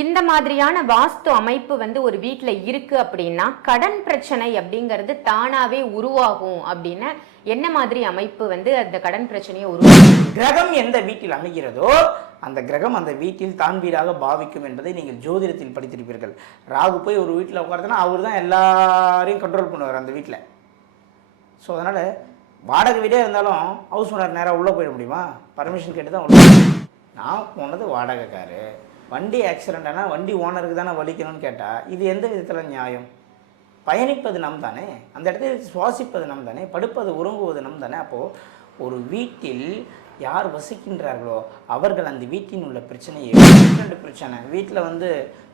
இந்த மாதிரியான வாஸ்து அமைப்பு ஒரு வீட்ல இருக்கு அப்படின்னா கடன் பிரச்சனை அப்படிங்கிறது தானாவே உருவாகும் அப்படின்னா என்ன மாதிரி அமைப்பு அந்த கடன் பிரச்சனையை உருவாகும்? கிரகம் எந்த வீட்டில் அமைகிறதோ அந்த கிரகம் அந்த வீட்டில் தான் வீடாக பாவிக்கும் என்பதை நீங்கள் ஜோதிடத்தில் படித்திருப்பீர்கள். ராகு போய் ஒரு வீட்டில் உட்கார்ந்தனா அவர் தான் எல்லாரையும் கண்ட்ரோல் பண்ணுவார் அந்த வீட்டில். ஸோ அதனால் வாடகை வீடே இருந்தாலும் ஹவுஸ் ஓனர் நேராக உள்ளே போயிட முடியுமா? பர்மிஷன் கேட்டு தான் உள்ள. நான் போனது வாடகைக்காரு, வண்டி ஆக்சிடென்ட் ஆனால் வண்டி ஓனருக்கு தானே வலிக்கணும்னு கேட்டால் இது எந்த விதத்தில் நியாயம்? பயணிப்பது நம் தானே, அந்த இடத்துல சுவாசிப்பது நம் தானே, படுப்பது உறங்குவது நம் தானே. அப்போது ஒரு வீட்டில் யார் வசிக்கின்றார்களோ அவர்கள் அந்த வீட்டின் உள்ள பிரச்சனையை ரெண்டு பிரச்சனை வீட்டில்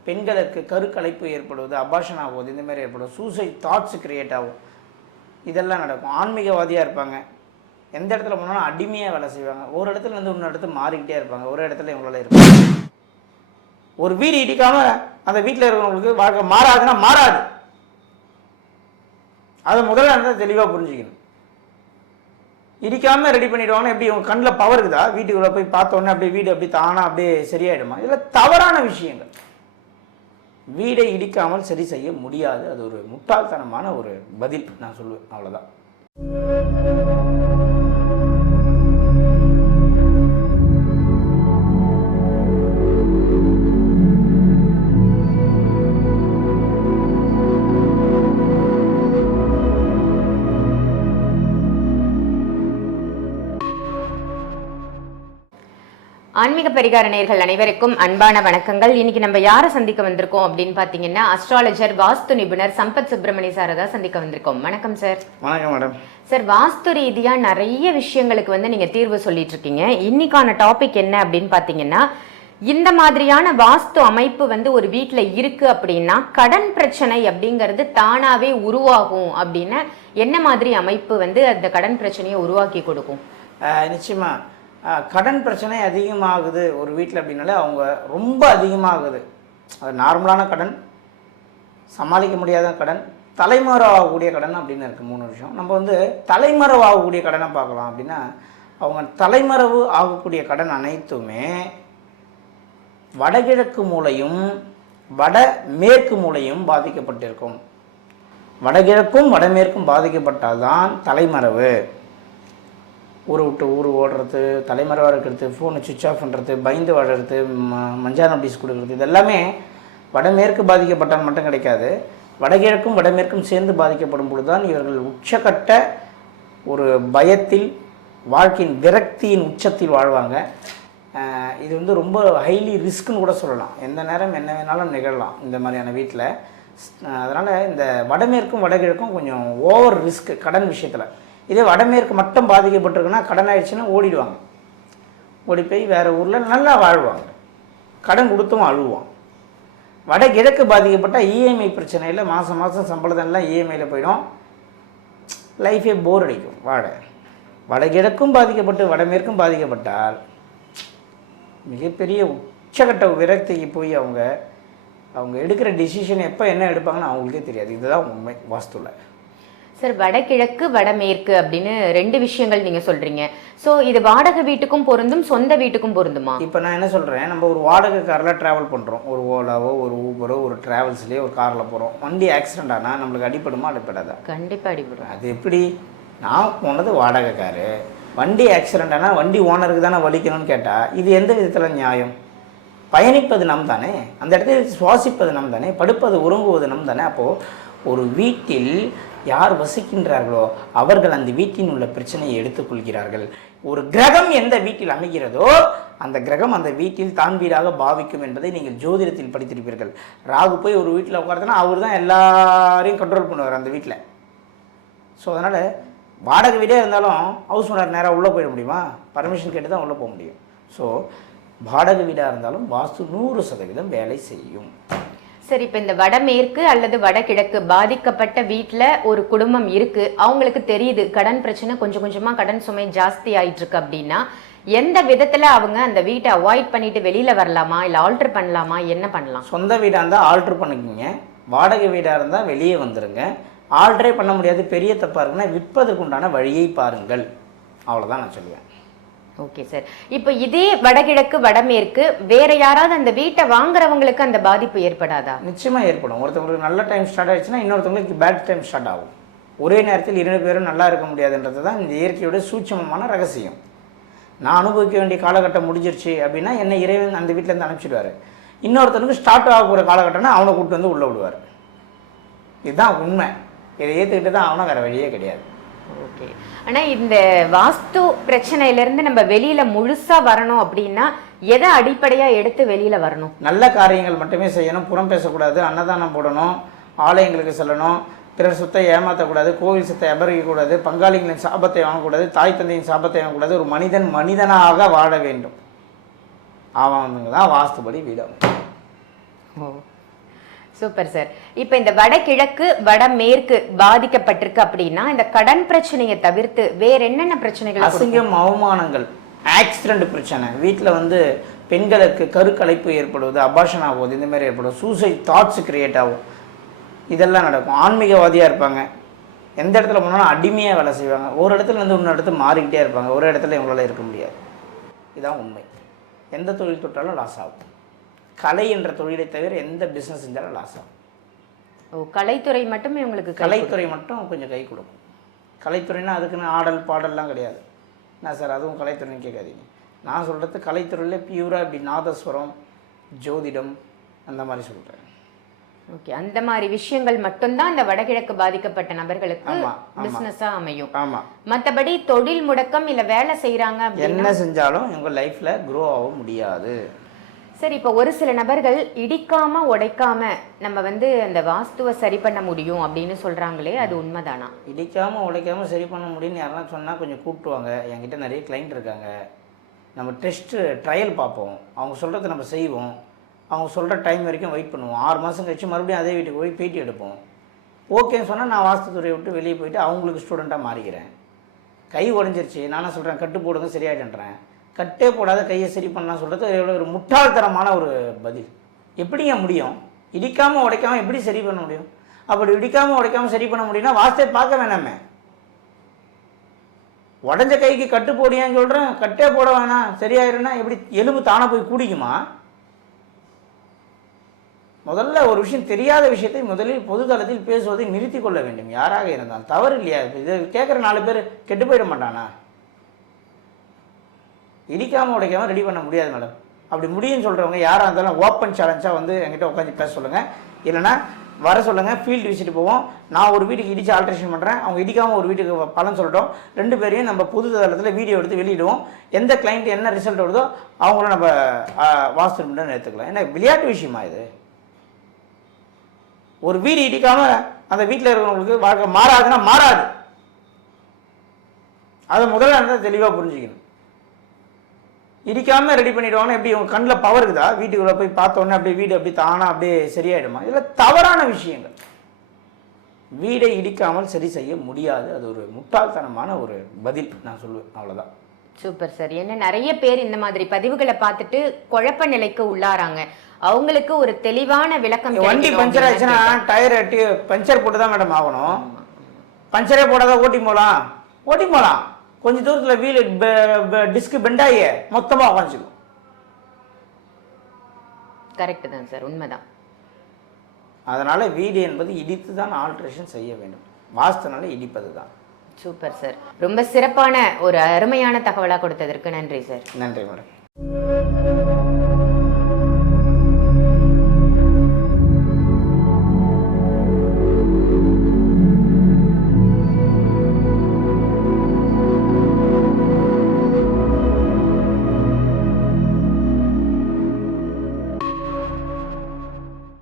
பெண்களுக்கு கருக்கலைப்பு ஏற்படுவது, அபார்ஷன் ஆகுவது, இந்த மாதிரி ஏற்படும், சூசைட் தாட்ஸ் கிரியேட் ஆகும், இதெல்லாம் நடக்கும். ஆன்மீகவாதியாக இருப்பாங்க, எந்த இடத்துல போனாலும் அடிமையாக வேலை செய்வாங்க, ஒரு இடத்துல இன்னொரு இடத்துல மாறிக்கிட்டே இருப்பாங்க, ஒரு இடத்துல இவங்களால இருப்பாங்க. ஒரு வீடு இடிக்காமல் அந்த வீட்டில் இருக்கிறவங்களுக்கு வாழ்க்கை மாறாதுன்னா மாறாது. அதை முதல்ல இருந்தால் தெளிவாக புரிஞ்சுக்கணும். இடிக்காமல் ரெடி பண்ணிவிடுவாங்கன்னா எப்படி உங்கள் கண்ணில் பவர் இருக்குதா? வீட்டுக்குள்ளே போய் பார்த்தோன்னே அப்படியே வீடு அப்படி தானாக அப்படியே சரியாயிடுமா? இதில் தவறான விஷயங்கள். வீடை இடிக்காமல் சரி செய்ய முடியாது. அது ஒரு முட்டாள்தனமான ஒரு பதில் நான் சொல்லுவேன். அவ்வளோதான். ஆன்மீக பரிகார நேயர்கள் அனைவருக்கும் அன்பான வணக்கங்கள். இன்னைக்கு நம்ம யாரை சந்திக்க வந்திருக்கோம் அப்படின்னு பாத்தீங்கன்னா அஸ்ட்ராலஜர் வாஸ்து நிபுணர் சம்பத் சுப்பிரமணிய சாரை தான் சந்திக்க வந்திருக்கோம். வணக்கம் சார். வணக்கம் மேடம். சார், வாஸ்து ரீதியா நிறைய விஷயங்களுக்கு நீங்க தீர்வு சொல்லிட்டு இருக்கீங்க. இன்னைக்கான டாபிக் என்ன அப்படின்னு பாத்தீங்கன்னா, இந்த மாதிரியான வாஸ்து அமைப்பு ஒரு வீட்டுல இருக்கு அப்படின்னா கடன் பிரச்சனை அப்படிங்கிறது தானாவே உருவாகும் அப்படின்னா என்ன மாதிரி அமைப்பு அந்த கடன் பிரச்சனையை உருவாக்கி கொடுக்கும்? நிச்சயமா கடன் பிரச்சனை அதிகமாகுது ஒரு வீட்டில் அப்படின்னாலே அவங்க ரொம்ப அதிகமாகுது. அது நார்மலான கடன், சமாளிக்க முடியாத கடன், தலைமறைவாகக்கூடிய கடன் அப்படின்னு இருக்குது. 3 விஷயம். நம்ம தலைமறைவாகக்கூடிய கடனை பார்க்கலாம். அப்படின்னா அவங்க தலைமறைவு ஆகக்கூடிய கடன் அனைத்துமே வடகிழக்கு மூலையும் வடமேற்கு மூலையும் பாதிக்கப்பட்டிருக்கும். வடகிழக்கும் வடமேற்கும் பாதிக்கப்பட்டால்தான் தலைமறைவு. ஊரை விட்டு ஊர் ஓடுறது, தலைமறைவாக இருக்கிறது, ஃபோனை சுவிட்ச் ஆஃப் பண்ணுறது, பயந்து வாடுறது, மஞ்சான நோட்டீஸ் கொடுக்குறது, இதெல்லாமே வடமேற்கு பாதிக்கப்பட்டால் மட்டும் கிடைக்காது. வடகிழக்கும் வடமேற்கும் சேர்ந்து பாதிக்கப்படும் பொழுது தான் இவர்கள் உச்சக்கட்ட ஒரு பயத்தில், வாழ்க்கையின் விரக்தியின் உச்சத்தில் வாழ்வாங்க. இது ரொம்ப ஹைலி ரிஸ்க்குன்னு கூட சொல்லலாம். எந்த நேரம் என்ன வேணாலும் நிகழலாம் இந்த மாதிரியான வீட்டில். அதனால் இந்த வடமேற்கும் வடகிழக்கும் கொஞ்சம் ஓவர் ரிஸ்க் கடன் விஷயத்தில். இதே வடமேற்கு மட்டும் பாதிக்கப்பட்டிருக்குன்னா கடன் ஆயிடுச்சுன்னா ஓடிடுவாங்க. ஓடி போய் வேறு ஊரில் நல்லா வாழ்வாங்க, கடன் கொடுத்தும் அழுவான். வடகிழக்கு பாதிக்கப்பட்டால் இஎம்ஐ பிரச்சனையில் மாதம் மாதம் சம்பளத்தெல்லாம் இஎம்ஐயில் போயிடும், லைஃபே போர் அடிக்கும் வாழ. வடகிழக்கும் பாதிக்கப்பட்டு வடமேற்கும் பாதிக்கப்பட்டால் மிகப்பெரிய உச்சகட்ட விரக்திக்கு போய் அவங்க எடுக்கிற டிசிஷன் எப்போ என்ன எடுப்பாங்கன்னு அவங்களுக்கே தெரியாது. இதுதான் உண்மை வாஸ்துல. சார், வடகிழக்கு வடமேற்கு அப்படின்னு 2 விஷயங்கள் நீங்கள் சொல்கிறீங்க. ஸோ இது வாடகை வீட்டுக்கும் பொருந்தும், சொந்த வீட்டுக்கும் பொருந்துமா? இப்போ நான் என்ன சொல்கிறேன், நம்ம ஒரு வாடகை காரில் ட்ராவல் பண்ணுறோம், ஒரு ஓலாவோ ஒரு ஊபரோ ஒரு ட்ராவல்ஸ்லேயோ ஒரு காரில் போகிறோம். வண்டி ஆக்சிடென்ட் ஆனால் நம்மளுக்கு அடிப்படுமா அடிப்படாதா? கண்டிப்பாக அடிப்படும். அது எப்படி? நான் போனது வாடகை காரு, வண்டி ஆக்சிடென்ட் ஆனால் வண்டி ஓனருக்கு தானே வலிக்கணும்னு கேட்டால் இது எந்த விதத்தில் நியாயம்? பயணிப்பது நம் தானே, அந்த இடத்துல சுவாசிப்பது நம் தானே, படுப்பது உறங்குவது நம் தானே. அப்போது ஒரு வீட்டில் யார் வசிக்கின்றார்களோ அவர்கள் அந்த வீட்டின் உள்ள பிரச்சனையை எடுத்துக்கொள்கிறார்கள். ஒரு கிரகம் எந்த வீட்டில் அமைகிறதோ அந்த கிரகம் அந்த வீட்டில் தான் வீடாக பாவிக்கும் என்பதை நீங்கள் ஜோதிடத்தில் படித்திருப்பீர்கள். ராகு போய் ஒரு வீட்டில் உட்கார்ந்தனா அவர் தான் எல்லாரையும் கண்ட்ரோல் பண்ணுவார் அந்த வீட்டில். ஸோ அதனால் வாடகை வீடே இருந்தாலும் ஹவுஸ் ஓனர் நேராக உள்ளே போயிட முடியுமா? பர்மிஷன் கேட்டு தான் உள்ளே போக முடியும். ஸோ வாடகை வீடாக இருந்தாலும் வாஸ்து 100% வேலை செய்யும். சரி, இப்போ இந்த வடமேற்கு அல்லது வடகிழக்கு பாதிக்கப்பட்ட வீட்டில் ஒரு குடும்பம் இருக்கு, அவங்களுக்கு தெரியுது கடன் பிரச்சனை கொஞ்சம் கொஞ்சமாக கடன் சுமை ஜாஸ்தி ஆயிட்டு இருக்கு அப்படின்னா எந்த விதத்தில் அவங்க அந்த வீட்டை அவாய்ட் பண்ணிட்டு வெளியில் வரலாமா, இல்லை ஆல்ட்ரு பண்ணலாமா, என்ன பண்ணலாம்? சொந்த வீடாக இருந்தால் ஆல்ட்ரு பண்ணிக்கோங்க, வாடகை வீடாக இருந்தால் வெளியே வந்துடுங்க. ஆல்ட்ரே பண்ண முடியாது, பெரிய தப்பாக இருக்குன்னா விற்பதற்கு உண்டான வழியை பாருங்கள். அவ்வளோதான் நான் சொல்லுவேன். Okay sir. இப்போ இதே வடகிழக்கு வடமேற்கு வேற யாராவது அந்த வீட்டை வாங்குறவங்களுக்கு அந்த பாதிப்பு ஏற்படாதா? நிச்சயமா ஏற்படும். ஒருத்தவங்களுக்கு நல்ல டைம் ஸ்டார்ட் ஆயிடுச்சுன்னா இன்னொருத்தவங்களுக்கு பேட் டைம் ஸ்டார்ட் ஆகும். ஒரே நேரத்தில் 2 பேரும் நல்லா இருக்க முடியாதுன்றது தான் இந்த இயற்கையோட சூட்சமமான ரகசியம். நான் அனுபவிக்க வேண்டிய காலகட்டம் முடிஞ்சிருச்சு அப்படின்னா என்னை இறைவன் அந்த வீட்டிலேருந்து அனுப்பிச்சிடுவார். இன்னொருத்தனுக்கு ஸ்டார்ட் ஆக போகிற காலகட்டம்னா அவனை கூப்பிட்டு வந்து உள்ளே விடுவார். இதுதான் உண்மை. இதை ஏற்றுக்கிட்டு தான் அவனை வேறு வழியே கிடையாது. ஓகே. ஆனால் இந்த வாஸ்து பிரச்சனையிலேருந்து நம்ம வெளியில் முழுசாக வரணும் அப்படின்னா எதை அடிப்படையாக எடுத்து வெளியில் வரணும்? நல்ல காரியங்கள் மட்டுமே செய்யணும். புறம் பேசக்கூடாது, அன்னதானம் போடணும், ஆலயங்களுக்கு செல்லணும், பிறர் சொத்தை ஏமாற்றக்கூடாது, கோவில் சொத்தை அபகரிக்கக்கூடாது, பங்காளிகளின் சாபத்தை வாங்கக்கூடாது, தாய் தந்தையின் சாபத்தை வாங்கக்கூடாது. ஒரு மனிதன் மனிதனாக வாழ வேண்டும். அவனுங்க தான் வாஸ்துபடி வீடு. ஓ, சூப்பர் சார். இப்போ இந்த வடகிழக்கு வடமேற்கு பாதிக்கப்பட்டிருக்கு அப்படின்னா இந்த கடன் பிரச்சனையை தவிர்த்து வேற என்னென்ன பிரச்சனைகள்? அசிங்கம், அவமானங்கள், ஆக்சிடென்ட் பிரச்சனை, வீட்டில் வந்து பெண்களுக்கு கருக்கலைப்பு ஏற்படுவது, அபார்ஷன் ஆகுவது, இந்த மாதிரி ஏற்படும். சூசைட் தாட்ஸ் கிரியேட் ஆகும். இதெல்லாம் நடக்கும். ஆன்மீகவாதியாக இருப்பாங்க, எந்த இடத்துல போனாலும் அடிமையாக வேலை செய்வாங்க. ஒரு இடத்துல இருந்து இன்னொரு இடத்துல மாறிக்கிட்டே இருப்பாங்க. ஒரு இடத்துல இவங்களால இருக்க முடியாது. இதுதான் உண்மை. எந்த தொழில் தொட்டாலும் லாஸ் ஆகும். கலை என்ற தொழிலை தவிர எந்த பிஸ்னஸ் செஞ்சாலும் லாஸ் ஆகும். ஓ, கலைத்துறை மட்டும் இவங்களுக்கு கலைத்துறை மட்டும் கொஞ்சம் கை கொடுக்கும். கலைத்துறைனா அதுக்குன்னு ஆடல் பாடல்லாம் கிடையாது. என்ன சார் அதுவும் கலைத்துறைன்னு கேட்காதீங்க. நான் சொல்கிறது கலைத்துறையில் பியூராக இப்படி நாதஸ்வரம், ஜோதிடம் அந்த மாதிரி சொல்கிறேன். ஓகே. அந்த மாதிரி விஷயங்கள் மட்டும்தான் இந்த வடகிழக்கு பாதிக்கப்பட்ட நபர்களுக்கு பிசினஸா அமையும். ஆமா. மற்றபடி தொழில் முடக்கம் இல்ல வேலை செய்யறாங்க என்ன செஞ்சாலும் இவங்க லைஃப்ல க்ரோ ஆக முடியாது. சரி, இப்போ ஒரு சில நபர்கள் இடிக்காம உடைக்காம நம்ம வந்து அந்த வாஸ்துவை சரி பண்ண முடியும் அப்படின்னு சொல்றாங்களே, அது உண்மைதானா? இடிக்காம உடைக்காம சரி பண்ண முடியும்னு யாரெல்லாம் சொன்னா கொஞ்சம் கூப்பிட்டுவாங்க. என்கிட்ட நிறைய கிளைண்ட் இருக்காங்க. நம்ம ட்ரையல் பார்ப்போம். அவங்க சொல்றதை நம்ம செய்வோம். அவங்க சொல்கிற டைம் வரைக்கும் வெயிட் பண்ணுவோம். 6 மாதம் கழிச்சு மறுபடியும் அதே வீட்டுக்கு போய் பேட்டி எடுப்போம். ஓகேன்னு சொன்னால் நான் வாஸ்துத்துறையை விட்டு வெளியே போயிட்டு அவங்களுக்கு ஸ்டூடெண்ட்டாக மாறிக்கிறேன். கை உடஞ்சிருச்சு, நானும் சொல்கிறேன் கட்டு போடுங்க சரியாயிடுன்றேன். கட்டே போடாத கையை சரி பண்ணலாம் சொல்கிறது எவ்வளோ ஒரு முட்டாள்தனமான ஒரு பதில். எப்படிங்க முடியும்? இடிக்காமல் உடைக்காமல் எப்படி சரி பண்ண முடியும்? அப்படி இடிக்காமல் உடைக்காமல் சரி பண்ண முடியும்னா வாஸ்தே பார்க்க வேணாமே. உடஞ்ச கைக்கு கட்டு போடியான்னு சொல்கிறேன், கட்டே போட வேணாம் சரியாயிருன்னா எப்படி எலும்பு தானே போய் கூடிக்குமா? முதல்ல ஒரு விஷயம், தெரியாத விஷயத்தை முதலில் பொதுதளத்தில் பேசுவதை நிறுத்தி கொள்ள வேண்டும். யாராக இருந்தாலும் தவறு இல்லையா? இதை கேட்குற 4 பேர் கெட்டு போயிட மாட்டானா? இடிக்காமல் உடைக்காமல் ரெடி பண்ண முடியாது மேடம். அப்படி முடியும்னு சொல்கிறவங்க யாராக இருந்தாலும் ஓப்பன் சேலஞ்சாக வந்து என்கிட்ட உட்காந்து பேச சொல்லுங்கள். இல்லைனா வர சொல்லுங்கள், ஃபீல்டு விசிட்டு போவோம். நான் ஒரு வீட்டுக்கு இடித்து ஆல்ட்ரேஷன் பண்ணுறேன், அவங்க இடிக்காமல் ஒரு வீட்டுக்கு பலன் சொல்லிட்டோம். 2 பேரையும் நம்ம பொது தளத்தில் வீடியோ எடுத்து வெளியிடுவோம். எந்த கிளைண்ட் என்ன ரிசல்ட் வருதோ அவங்களும் நம்ம வாஸ்து நிமிடம் எடுத்துக்கலாம். ஏன்னா விளையாட்டு விஷயமா இது? ஒரு வீடு இடிக்காம அந்த வீட்டில் இருக்கிறவங்களுக்கு வாழ்க்கை மாறாதுன்னா மாறாது. அதை முதல்ல இருந்தால் தெளிவாக புரிஞ்சுக்கணும். இடிக்காம ரெடி பண்ணிடுவாங்க. எப்படி உங்க கண்ணில் பவர் இருக்குதா? வீட்டுக்குள்ள போய் பார்த்தோன்னே அப்படியே வீடு அப்படி தானா அப்படியே சரியாயிடுமா? இதெல்லாம் தவறான விஷயங்கள். வீடை இடிக்காமல் சரி செய்ய முடியாது. அது ஒரு முட்டாள்தனமான ஒரு பதில் நான் சொல்லுவேன். அவ்வளோதான். Super sir. ஏன்னா நிறைய பேர் இந்த மாதிரி பதிவுகளை பார்த்துட்டு குழப்ப நிலைக்கு உள்ளாராங்க. அவங்களுக்கு ஒரு தெளிவான விளக்கம். வண்டி பஞ்சர் ஆயிடுச்சுன்னா டயர் பஞ்சர் போட்டு தான் மேடம் ஆகணும். பஞ்சரே போடாதான் ஓட்டி போகலாம். கொஞ்சம் தூரத்தில் வீல் டிஸ்க் பெண்டாயி மொத்தமாக உட்காந்துக்கும். கரெக்ட் தான் சார், உண்மைதான். அதனால வீடு என்பது இடித்து தான் ஆல்ட்ரேஷன் செய்ய வேண்டும். வாஸ்துனால இடிப்பது தான். Super sir. ரொம்ப சிறப்பான ஒரு அருமையான தகவலாக கொடுத்ததற்கு நன்றி சார். நன்றி மேடம்.